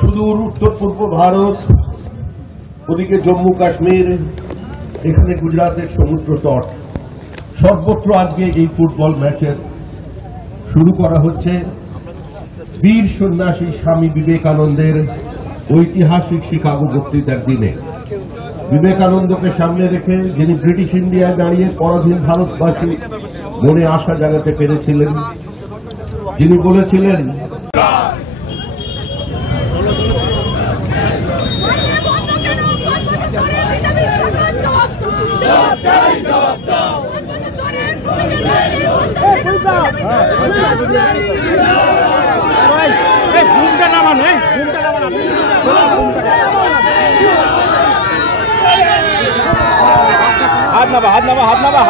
সুদূর উত্তর পূর্ব ভারত, ওদিকে জম্মু কাশ্মীর, এখানে গুজরাতের সমুদ্র তট, সর্বত্র আজকে এই ফুটবল ম্যাচের শুরু করা হচ্ছে বীর সন্ন্যাসী স্বামী বিবেকানন্দের ঐতিহাসিক শিকাগো বক্তৃতার দিনে। বিবেকানন্দকে সামনে রেখে, যিনি ব্রিটিশ ইন্ডিয়ায় দাঁড়িয়ে পরাধীন ভারতবাসী মনে আশা জাগাতে পেরেছিলেন, যিনি বলেছিলেন হাত নামা